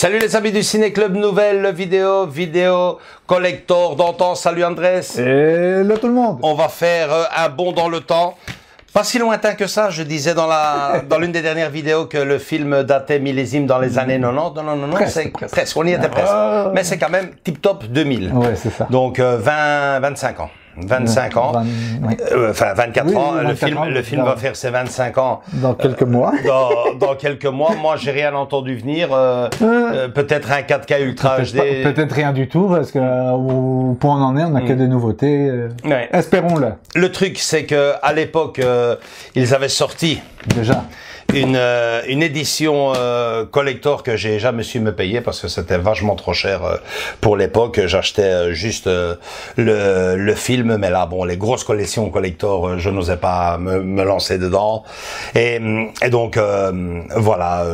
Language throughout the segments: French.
Salut les amis du Ciné Club, nouvelle vidéo collector d'antan. Salut Andrés. Hello tout le monde. On va faire un bond dans le temps. Pas si lointain que ça, je disais dans l'une des dernières vidéos que le film datait millésime dans les années 90. Non, presque, on y était presque. Mais c'est quand même tip-top 2000. Ouais, c'est ça. Donc 25 ans. 25 ans, oui. Enfin 24 oui, ans, 24 ans, le film va faire ses 25 ans. Dans quelques mois. Dans quelques mois, moi j'ai rien entendu venir, peut-être un 4K Ultra HD. Peut-être rien du tout, parce que au point où on en est, on n'a que des nouveautés. Ouais. Espérons-le. Le truc c'est que à l'époque, ils avaient sorti déjà une édition collector que j'ai jamais su me payer parce que c'était vachement trop cher pour l'époque. J'achetais juste le film, mais là bon, les grosses collections collector, je n'osais pas me lancer dedans. Et donc voilà,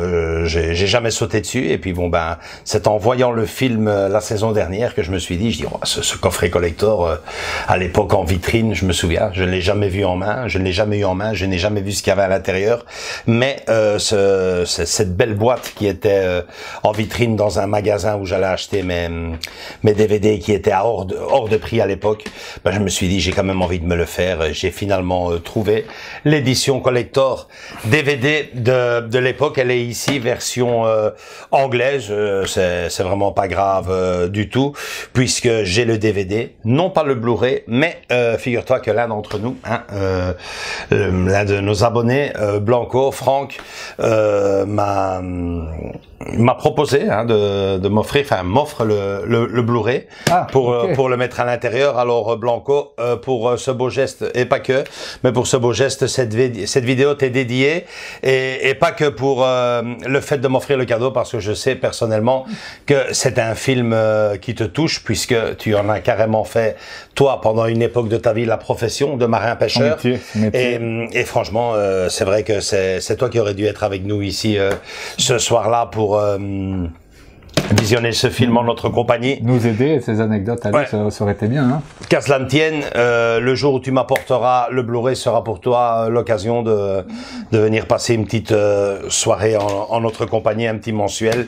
j'ai jamais sauté dessus. Et puis bon ben, c'est en voyant le film la saison dernière que je me suis dit, je dis oh, ce coffret collector à l'époque en vitrine, je me souviens, je ne l'ai jamais vu en main, je ne l'ai jamais eu en main, je n'ai jamais vu ce qu'il y avait à l'intérieur. Mais cette belle boîte qui était en vitrine dans un magasin où j'allais acheter mes DVD qui étaient hors de prix à l'époque, ben je me suis dit j'ai quand même envie de me le faire. J'ai finalement trouvé l'édition collector DVD de l'époque. Elle est ici version anglaise. C'est vraiment pas grave du tout puisque j'ai le DVD, non pas le Blu-ray, mais figure-toi que l'un d'entre nous, l'un de nos abonnés, Blanco, Franck, m'a proposé de m'offrir, enfin m'offre le Blu-ray pour le mettre à l'intérieur. Alors Blanco, pour ce beau geste, et pas que, mais pour ce beau geste, cette vidéo t'est dédiée, et pas que pour le fait de m'offrir le cadeau, parce que je sais personnellement que c'est un film qui te touche, puisque tu en as carrément fait, toi, pendant une époque de ta vie, la profession de marin-pêcheur. Et franchement, c'est vrai que c'est toi qui aurais dû être avec nous ici ce soir-là pour visionner ce film en notre compagnie. Nous aider, ces anecdotes à lui, ça aurait été bien. Hein. Qu'à cela ne tienne, le jour où tu m'apporteras le Blu-ray sera pour toi l'occasion de venir passer une petite soirée en notre compagnie, un petit mensuel,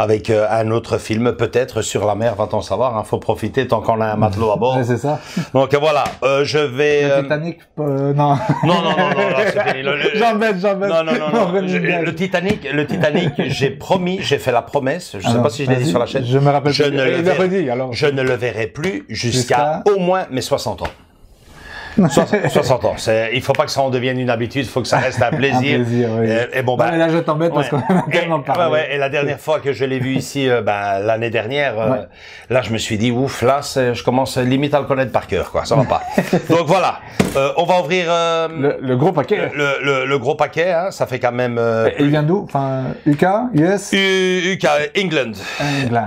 avec un autre film, peut-être sur la mer, va-t-on savoir, hein, faut profiter tant qu'on a un matelot à bord. Ouais, c'est ça. Donc voilà, je vais... Le Titanic, non. Non, là, c'est fini. J'embête. Non. Le Titanic, j'ai fait la promesse, je sais pas si je l'ai dit sur la chaîne. Je me rappelle je plus. Je ne le verrai plus jusqu'à au moins mes 60 ans. 60 ans. Il faut pas que ça en devienne une habitude, il faut que ça reste un plaisir. Oui. Et bon, mais là, je t'embête parce qu'on a tellement parlé. Et la dernière fois que je l'ai vu ici, l'année dernière, là, je me suis dit, ouf, là, je commence limite à le connaître par cœur, quoi. Ça va pas. Donc voilà. On va ouvrir le gros paquet. Le gros paquet, hein, ça fait quand même. Il vient d'où? Enfin, UK, US? UK, England.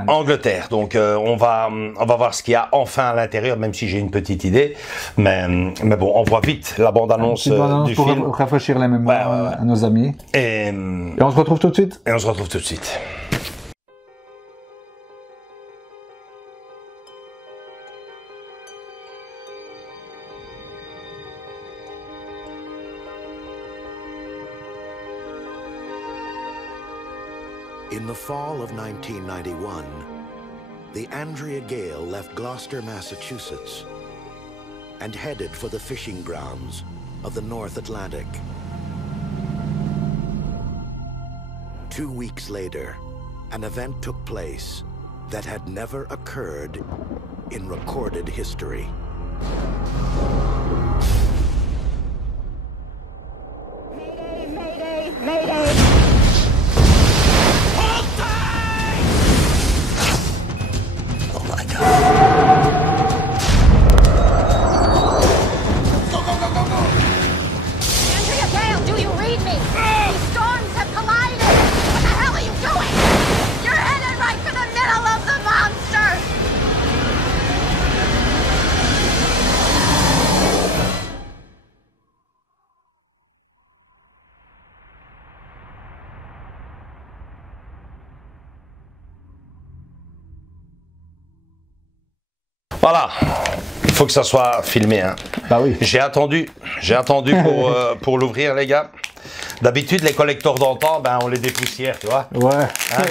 Angleterre. Donc on va voir ce qu'il y a enfin à l'intérieur, même si j'ai une petite idée. Mais bon, on voit vite la bande-annonce du pour film. Pour rafraîchir les mémoires à nos amis. Et on se retrouve tout de suite. In the fall of 1991, the Andrea Gale left Gloucester, Massachusetts, and headed for the fishing grounds of the North Atlantic. 2 weeks later, an event took place that had never occurred in recorded history. Mayday! Mayday! Hold tight! Oh my God. Do you read me? These storms have collided! What the hell are you doing? You're headed right for the middle of the monster! Voilà. Il faut que ça soit filmé. Hein. Bah oui. J'ai attendu pour l'ouvrir, les gars. D'habitude, les collecteurs d'antan, ben, on les dépoussière, tu vois. Ouais. Hein?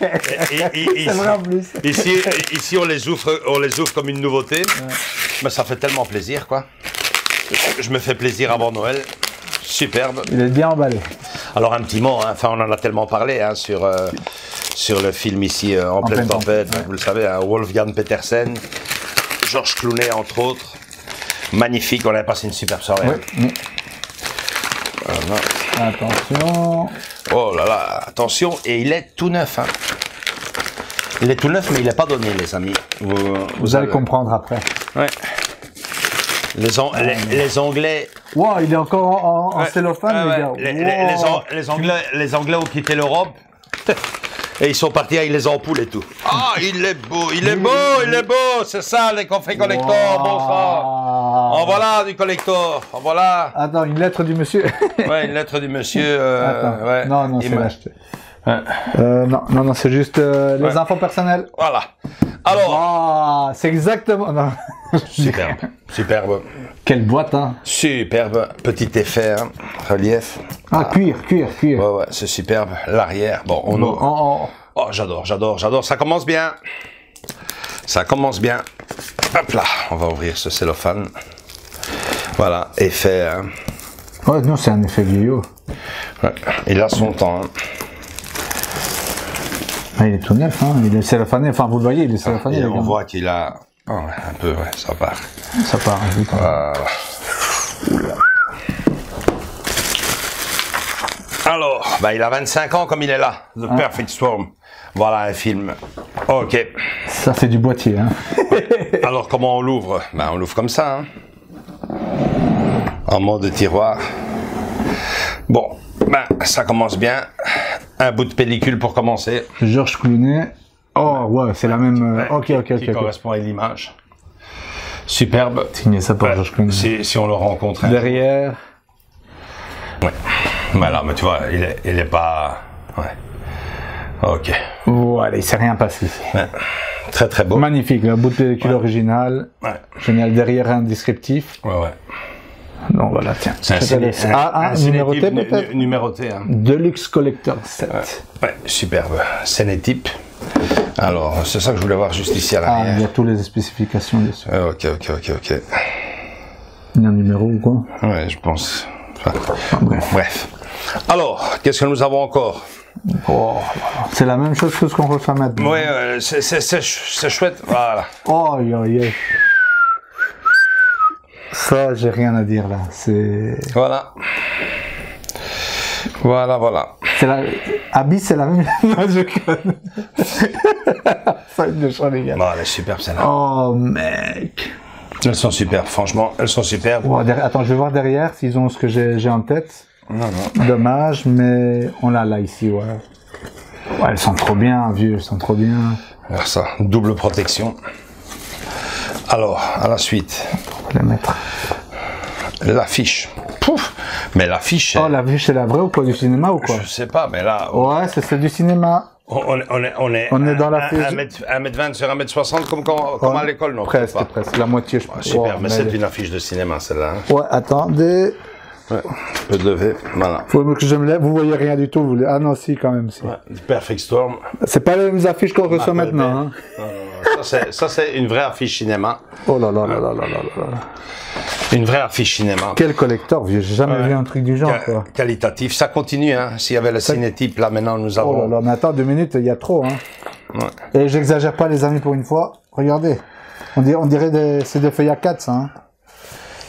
C'est vrai en plus. Ici, on les ouvre comme une nouveauté. Ouais. Mais ça fait tellement plaisir, quoi. Je me fais plaisir avant Noël. Superbe. Il est bien emballé. Alors, un petit mot, hein. Enfin, on en a tellement parlé, hein, sur le film ici, En pleine tempête. Ouais. Vous le savez, hein, Wolfgang Petersen, Georges Clooney, entre autres. Magnifique, on a passé une superbe soirée. Oui. Voilà. Attention. Oh là là, attention, et il est tout neuf. Hein. Il est tout neuf, mais il n'est pas donné, les amis. Vous allez comprendre après. Ouais. Les Anglais... Wow, il est encore en cellophane, les gars. Les Anglais ont quitté l'Europe. Et ils sont partis avec les ampoules et tout. Ah, il est beau, il est beau, il est beau. C'est ça, les coffrets collector, bon sang. En voilà du collector, en voilà. Attends, une lettre du monsieur. Ouais, une lettre du monsieur. Attends. Ouais. Non, c'est l'acheter. Non, c'est juste les infos personnelles. Voilà. Alors. C'est exactement. Non. Superbe. Quelle boîte, hein. Superbe. Petit effet, hein. Relief. Ah, cuir. Ouais, c'est superbe. L'arrière. Bon, on ouvre. Oh, j'adore. Ça commence bien. Hop là, on va ouvrir ce cellophane. Voilà, effet. Hein. Ouais, non, c'est un effet vieillot. Ouais, il a son temps. Hein. Ah, il est tout neuf, hein. Il est cellophané. Enfin, vous le voyez, il est cellophané. On voit qu'il a. Oh, un peu, ouais, ça part. Ça part, vite. Alors, il a 25 ans comme il est là. The Perfect Storm. Voilà un film. Ok. Ça, c'est du boîtier, hein. Alors, comment on l'ouvre? On l'ouvre comme ça, hein. En mode tiroir. Bon, ça commence bien. Un bout de pellicule pour commencer. Georges Clooney. Oh, ouais, c'est la même. Ok. Qui correspond à l'image. Superbe. Signé ça par Georges Clooney. Si on le rencontre. Derrière. Ouais. Voilà, mais tu vois, il est pas. Ouais. Ok. Voilà, il s'est rien passé ici. Ouais. Très très beau. Magnifique, le bout de pellicule original. Ouais. Génial, derrière un descriptif. Ouais. Non, voilà, tiens. C'est un numéroté peut-être. Numéroté, hein. Deluxe Collector 7. Ouais, superbe. Scénétype. Alors, c'est ça que je voulais voir juste ici à l'arrière. Il y a toutes les spécifications dessus. Ok. Il y a un numéro ou quoi? Ouais, je pense. Enfin, bref. Alors, qu'est-ce que nous avons encore? C'est la même chose que ce qu'on reçoit maintenant. Oui, c'est chouette. Voilà. Oh. Ça, j'ai rien à dire là. Voilà. Abyss, c'est la même. Non, je connais. Ça va être méchant, les gars. Elle est superbe, celle-là. Oh, mec. Elles sont superbes, franchement. Elles sont superbes. Attends, je vais voir derrière s'ils ont ce que j'ai en tête. Non. Dommage, mais on l'a là, ici, ouais. Ouais, elles sont trop bien, vieux. Elles sont trop bien. Alors ça, double protection. Alors, à la suite. On va les mettre. L'affiche. Pouf. Mais l'affiche. Oh, l'affiche, c'est la vraie ou quoi, du cinéma ou quoi? Je sais pas, mais là. Ouais, c'est du cinéma. On est dans la 1m20 sur 1m60 comme à l'école, non? Presque, la moitié, je pense. Super, mais c'est une affiche de cinéma, celle-là. Hein. Ouais, attendez. Ouais, je peux te lever, voilà. Faut que je me lève, vous voyez rien du tout. Ah non, si, quand même, si. Ouais, Perfect Storm. C'est pas les mêmes affiches qu'on reçoit maintenant, hein. Non. Ça, c'est une vraie affiche cinéma. Oh là là. Une vraie affiche cinéma. Quel collector, vieux. J'ai jamais vu un truc du genre, quoi. Qualitatif. Ça continue, hein. S'il y avait le cinétype, là, maintenant, nous avons... Oh là là, mais attends, 2 minutes, il y a trop, hein. Ouais. Et j'exagère pas, les amis, pour une fois. Regardez. On dirait c'est des feuilles A4, ça, hein.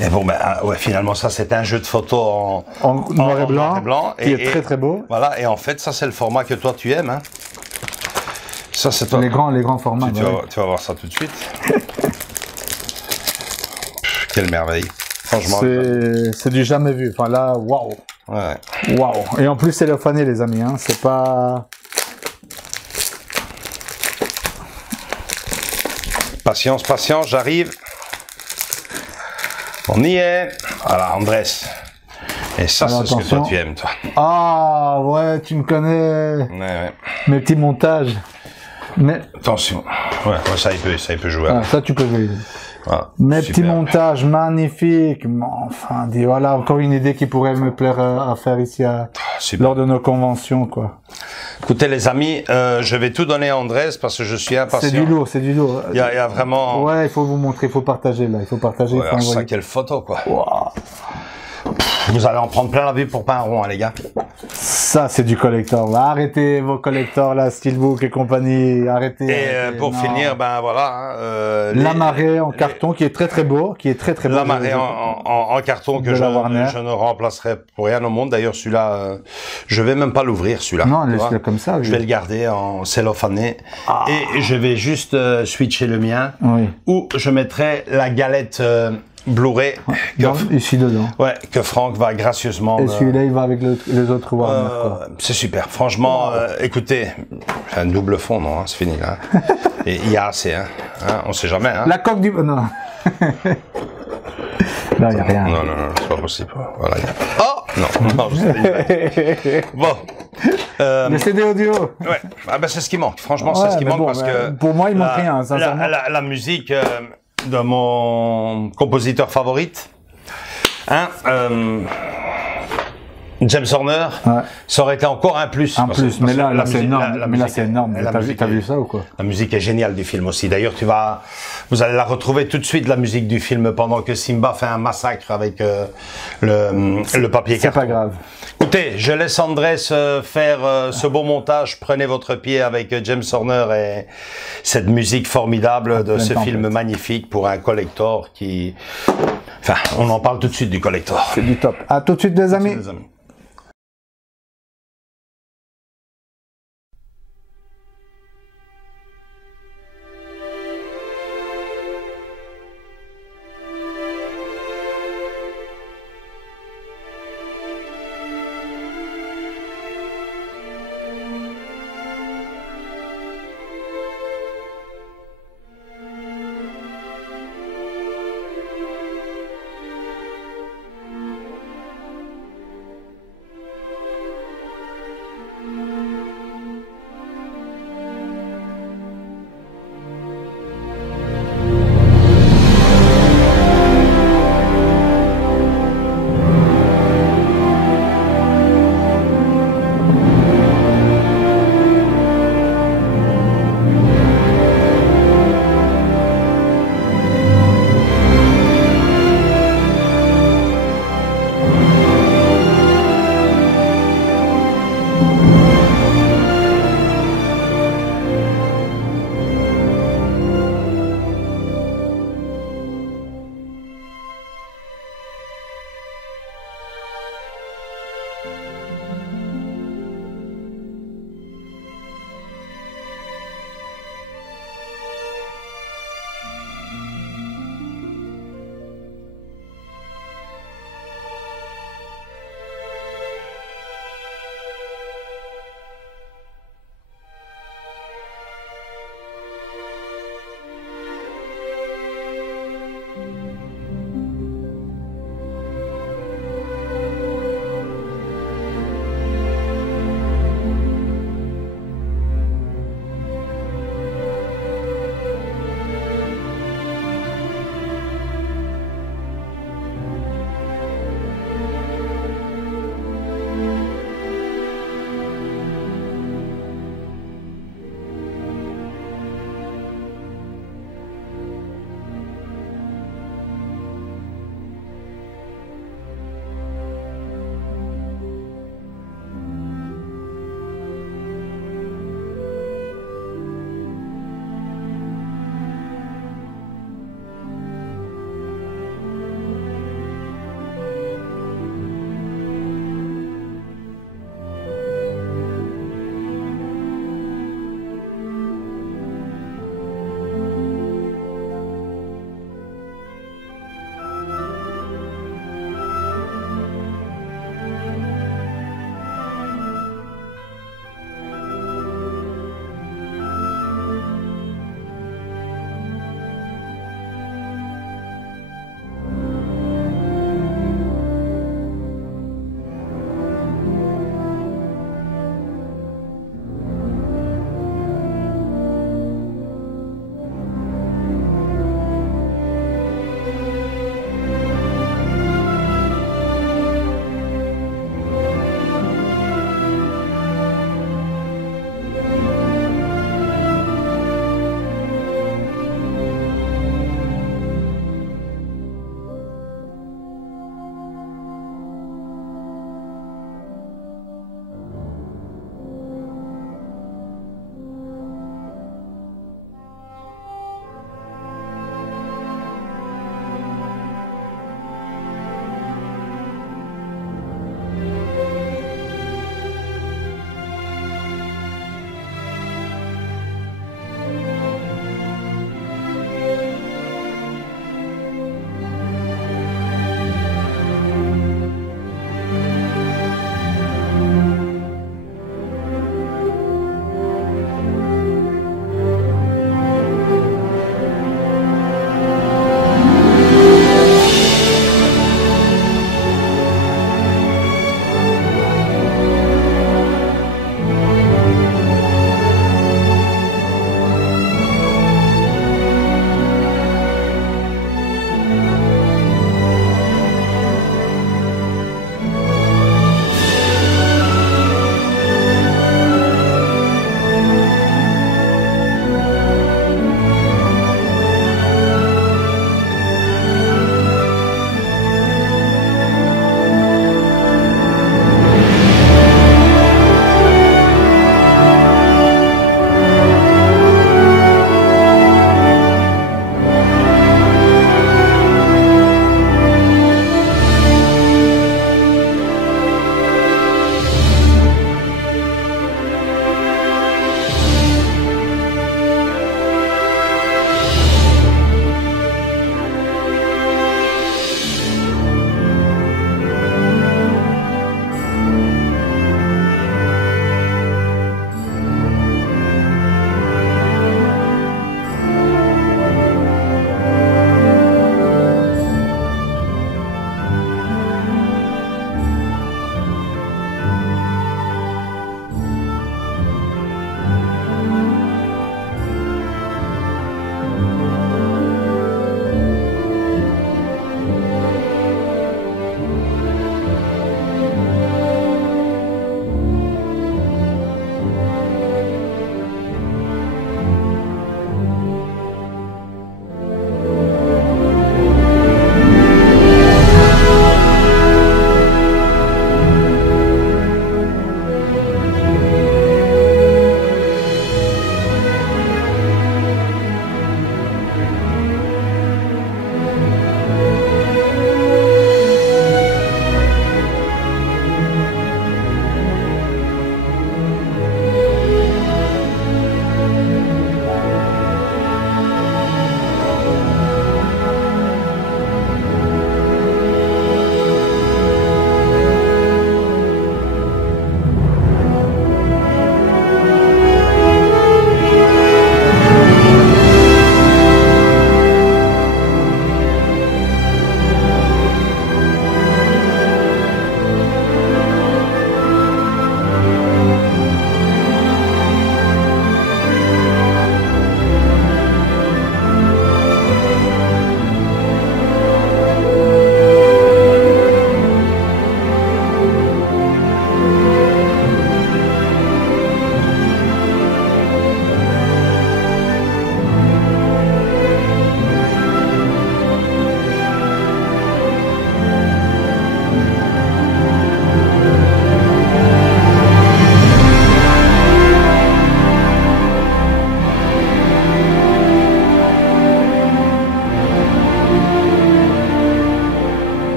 Et bon, finalement, ça, c'est un jeu de photos en noir et blanc. Qui est très très beau. Voilà, et en fait, ça, c'est le format que toi, tu aimes, hein. Ça, c'est toi. Les grands formats. Tu vas voir ça tout de suite. Quelle merveille. Franchement. C'est du jamais vu. Enfin, là, waouh. Ouais. Waouh. Et en plus, c'est cellophane, les amis, hein. C'est pas... Patience, j'arrive. On y est. Voilà, Andrés. Et ça, c'est ce que toi, tu aimes, toi. Ah, ouais, tu me connais. Ouais. Mes petits montages. Mais... Attention. Ouais, ça, il peut jouer. Ah, ça, tu peux jouer. Ah, Mes super. petits montages magnifiques. Enfin, voilà, encore une idée qui pourrait me plaire à faire ici Super. lors de nos conventions, quoi. Écoutez les amis, je vais tout donner à Andrés parce que je suis impatient. C'est du lourd, c'est du lourd. Il y a vraiment... Ouais, il faut vous montrer, il faut partager là, il faut partager. Ouais, il faut ça, envoyer. quelle photo, quoi. Wow. Vous allez en prendre plein la vue pour pas un rond, hein, les gars. Ça, c'est du collector. Là. Arrêtez vos collectors, là, Steelbook et compagnie. Arrêtez. Et arrêtez. pour Non. finir, ben voilà. Hein, La marée en carton qui est très très beau, La marée en carton que de la Warner. je ne remplacerai pour rien au monde. D'ailleurs, celui-là, je vais même pas l'ouvrir, celui-là. Non, tu laisse-le vois. comme ça. Oui. Je vais le garder en cellophané. Et je vais juste switcher le mien. Oui. Où je mettrai la galette Blu-ray Non, ici dedans. que Franck va gracieusement... Et celui-là, il va avec les autres Warner. Quoi. c'est super. Franchement, écoutez, j'ai un double fond, non, hein, c'est fini là. Et il y a assez, hein. On sait jamais, hein. La coque du... Non. Non, il n'y a rien. Non, c'est pas possible. Voilà. Oh non, je sais. Bon. Le CD audio. Ouais, ah ben c'est ce qui manque. Franchement, c'est ce qui mais manque bon, parce que pour moi, il manque rien, sincèrement. La musique de mon compositeur favorite, hein, James Horner, ça aurait été encore un plus. En plus, mais là, c'est énorme. Mais là, musique- c'est énorme. T'as vu ça ou quoi? La musique est géniale du film aussi. D'ailleurs, vous allez la retrouver tout de suite, la musique du film, pendant que Simba fait un massacre avec le papier C'est carton. pas grave. Écoutez, je laisse Andrés faire ce beau montage. Prenez votre pied avec James Horner et cette musique formidable de ce film magnifique pour un collector qui... Enfin, on en parle tout de suite du collector. C'est du top. À tout de suite, les amis. Les amis.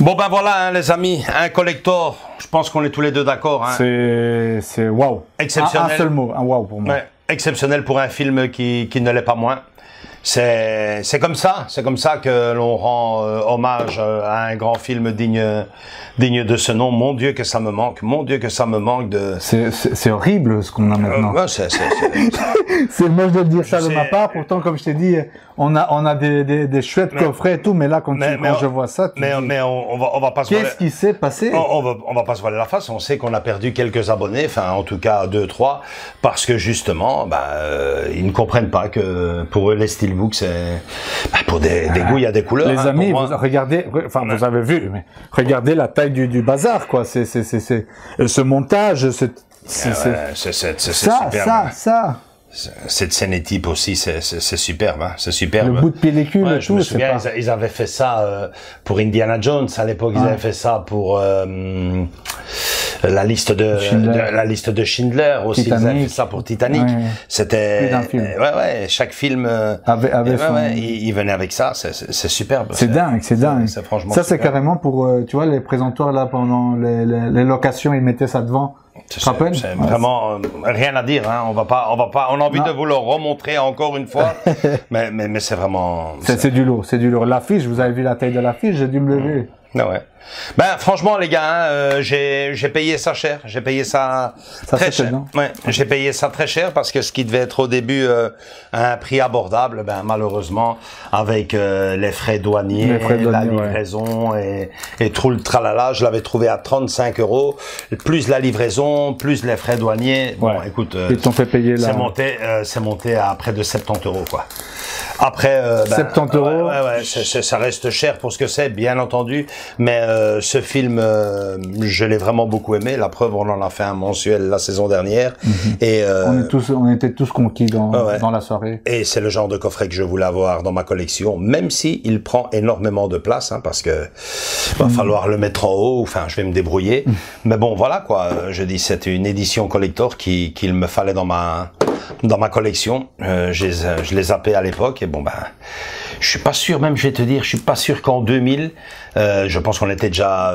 Bon ben voilà hein, les amis, un collector, je pense qu'on est tous les deux d'accord. Hein. C'est waouh. Exceptionnel. Un seul mot, un waouh pour moi. Ouais, exceptionnel pour un film qui ne l'est pas moins. C'est comme ça que l'on rend hommage à un grand film digne de ce nom. Mon Dieu que ça me manque, mon Dieu que ça me manque de... C'est horrible ce qu'on a maintenant. C'est moche de dire ça de ma part, pourtant comme je t'ai dit, on a des chouettes coffrets et tout, mais là quand je vois ça... Mais on va pas se Qu'est-ce qui s'est passé? On va pas se voiler la face, on sait qu'on a perdu quelques abonnés, enfin en tout cas 2-3, parce que justement, ils ne comprennent pas que pour eux les steelbooks c'est... pour des goûts, il y a des couleurs. Les amis, vous regardez, enfin vous avez vu, mais regardez la taille du bazar quoi, c'est ce montage, c'est superbe. Ça. Cette scénétype aussi, c'est superbe, hein, c'est superbe. Le bout de pellicule et je tout, me souviens, ils avaient fait ça pour Indiana Jones à l'époque, ils avaient fait ça pour la liste de Schindler aussi, Titanic. ils avaient fait ça pour Titanic. Ouais. C'était chaque film il venait avec ça, c'est superbe. C'est dingue. C'est franchement ça c'est carrément pour tu vois les présentoirs là pendant les locations, ils mettaient ça devant. C'est vraiment rien à dire, hein. On a envie de vous le remontrer encore une fois, mais c'est vraiment. C'est du lourd. L'affiche, vous avez vu la taille de l'affiche, j'ai dû me lever. Ouais. Ben franchement les gars, hein, j'ai payé ça cher, j'ai payé ça très cher. Ouais, j'ai payé ça très cher parce que ce qui devait être au début un prix abordable, ben malheureusement avec les frais douaniers, la livraison et tout le tralala, je l'avais trouvé à 35 €, plus la livraison, plus les frais douaniers. Bon, écoute, ils t'ont fait payer là. C'est monté à près de 70 € quoi. Après, 70 €. Ça reste cher pour ce que c'est, bien entendu. Mais ce film, je l'ai vraiment beaucoup aimé. La preuve, on en a fait un mensuel la saison dernière. Et on était tous conquis dans la soirée. Et c'est le genre de coffret que je voulais avoir dans ma collection, même si il prend énormément de place, hein, parce que va falloir le mettre en haut. Enfin, je vais me débrouiller. Mais bon, voilà quoi. Je dis, c'est une édition collector qu'il me fallait dans ma collection. Je les zappais à l'époque et bon je suis pas sûr, même je vais te dire, je suis pas sûr qu'en 2000 Je pense qu'on était déjà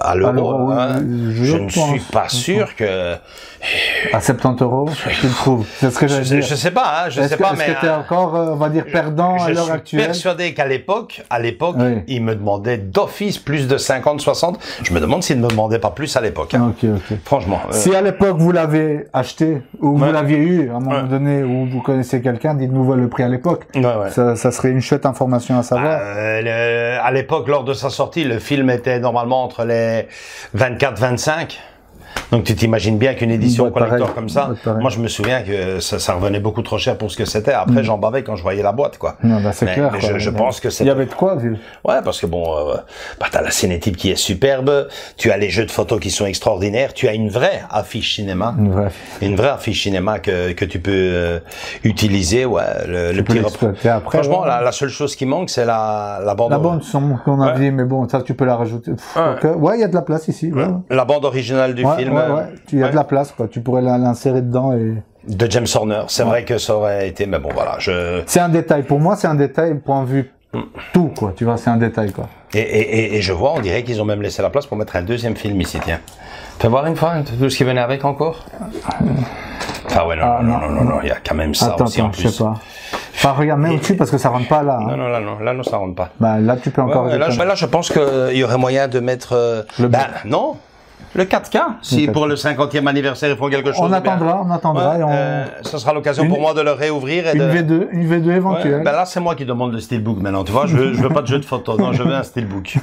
à l'euro. Hein. Je ne suis pas sûr que... À 70 €, tu le trouves? C'est ce que j'allais dire. Je sais pas, hein, je sais pas, mais... Est-ce que tu es encore, on va dire, perdant à l'heure actuelle? Je suis persuadé qu'à l'époque, oui, il me demandait d'office plus de 50, 60. Je me demande s'il ne me demandait pas plus à l'époque. Hein. Ok. Franchement. Si à l'époque vous l'avez acheté, ou vous l'aviez eu, à un moment donné, ou vous connaissez quelqu'un, dites-nous le prix à l'époque. Ça serait une chouette information à savoir. À l'époque, lors de sa sortie, le film était normalement entre les 24-25. Donc tu t'imagines bien qu'une édition collector comme ça, moi je me souviens que ça revenait beaucoup trop cher pour ce que c'était. Après j'en bavais quand je voyais la boîte quoi. Non, bah, c'est clair. Mais je pense que c'est. Il y avait de quoi vu. Ouais, parce que bon, t'as la cinétype qui est superbe, tu as les jeux de photos qui sont extraordinaires, tu as une vraie affiche cinéma, une vraie affiche cinéma que tu peux utiliser. Ouais, le petit après. Franchement, la seule chose qui manque, c'est la bande. La bande son qu'on a dit, mais bon, ça tu peux la rajouter. Ouais, il y a de la place ici. La bande originale du film. Il y a de la place, quoi. Tu pourrais l'insérer dedans et... De James Horner. C'est vrai que ça aurait été, mais bon, voilà, C'est un détail. Pour moi, c'est un détail, point de vue tout, quoi. Tu vois, c'est un détail, quoi. Et je vois, on dirait qu'ils ont même laissé la place pour mettre un deuxième film ici, tiens. Fais voir une fois, tout ce qui venait avec encore. Ah ouais, non, il y a quand même ça aussi en plus. Je sais pas. Enfin, regarde, mets au-dessus parce que ça rentre pas là. Hein. Non, ça rentre pas. Bah, là, tu peux encore... là, je pense qu'il y aurait moyen de mettre... non. Le 4K, si pour le 50e anniversaire ils font quelque chose. On attendra. Ce sera l'occasion pour moi de le réouvrir. Et une V2 éventuelle. Là, c'est moi qui demande le steelbook maintenant, tu vois. Je veux pas de jeu de photos, non, je veux un steelbook.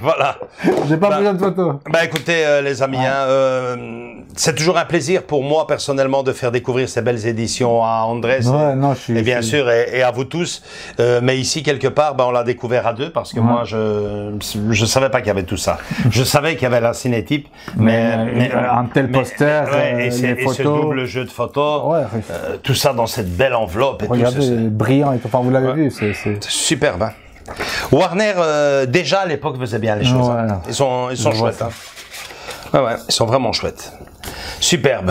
Voilà. J'ai pas besoin de photos. Écoutez, les amis, c'est toujours un plaisir pour moi personnellement de faire découvrir ces belles éditions à Andrés. Et bien sûr, et à vous tous. Mais ici, quelque part, on l'a découvert à deux parce que moi, je savais pas qu'il y avait tout ça. Je savais qu'il y avait la cinétype, mais un tel poster, et ce double jeu de photos, tout ça dans cette belle enveloppe. Et regardez, brillant, enfin vous l'avez vu, c'est superbe. Hein. Warner déjà à l'époque faisait bien les choses. Hein. Ils sont chouettes. Hein. Ils sont vraiment chouettes. Superbe.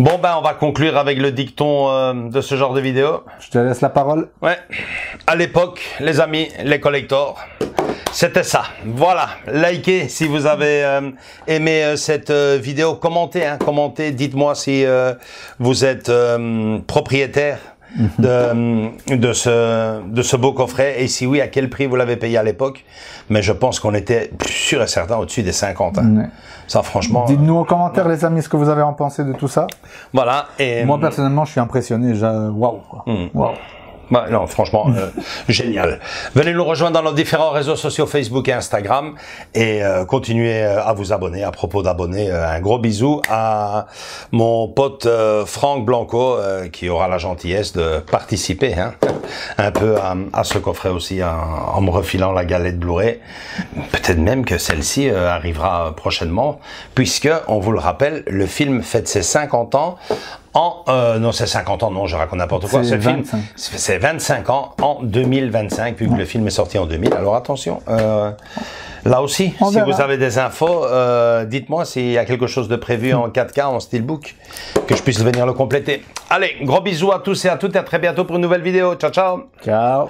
Bon on va conclure avec le dicton de ce genre de vidéo. Je te laisse la parole. À l'époque, les amis, les collectors, c'était ça. Voilà, likez si vous avez aimé cette vidéo, commentez, dites-moi si vous êtes propriétaire de ce beau coffret, et si oui, à quel prix vous l'avez payé à l'époque. Mais je pense qu'on était sûr et certain au-dessus des 50. Hein. Ça, franchement... Dites-nous en commentaire, les amis, ce que vous avez en pensé de tout ça. Voilà. Et moi, personnellement, je suis impressionné. Waouh. Non, franchement, génial. Venez nous rejoindre dans nos différents réseaux sociaux Facebook et Instagram, et continuez à vous abonner. À propos d'abonner, un gros bisou à mon pote Franck Blanco qui aura la gentillesse de participer un peu à ce coffret aussi en me refilant la galette Blu-ray. Peut-être même que celle-ci arrivera prochainement, puisque, on vous le rappelle, le film fête ses 50 ans non, c'est 50 ans, non, je raconte n'importe quoi. Ce film, c'est 25 ans en 2025, vu que le film est sorti en 2000. Alors attention, là aussi, si vous avez des infos, dites-moi s'il y a quelque chose de prévu en 4K, en steelbook, que je puisse venir le compléter. Allez, gros bisous à tous et à toutes, et à très bientôt pour une nouvelle vidéo. Ciao, ciao. Ciao.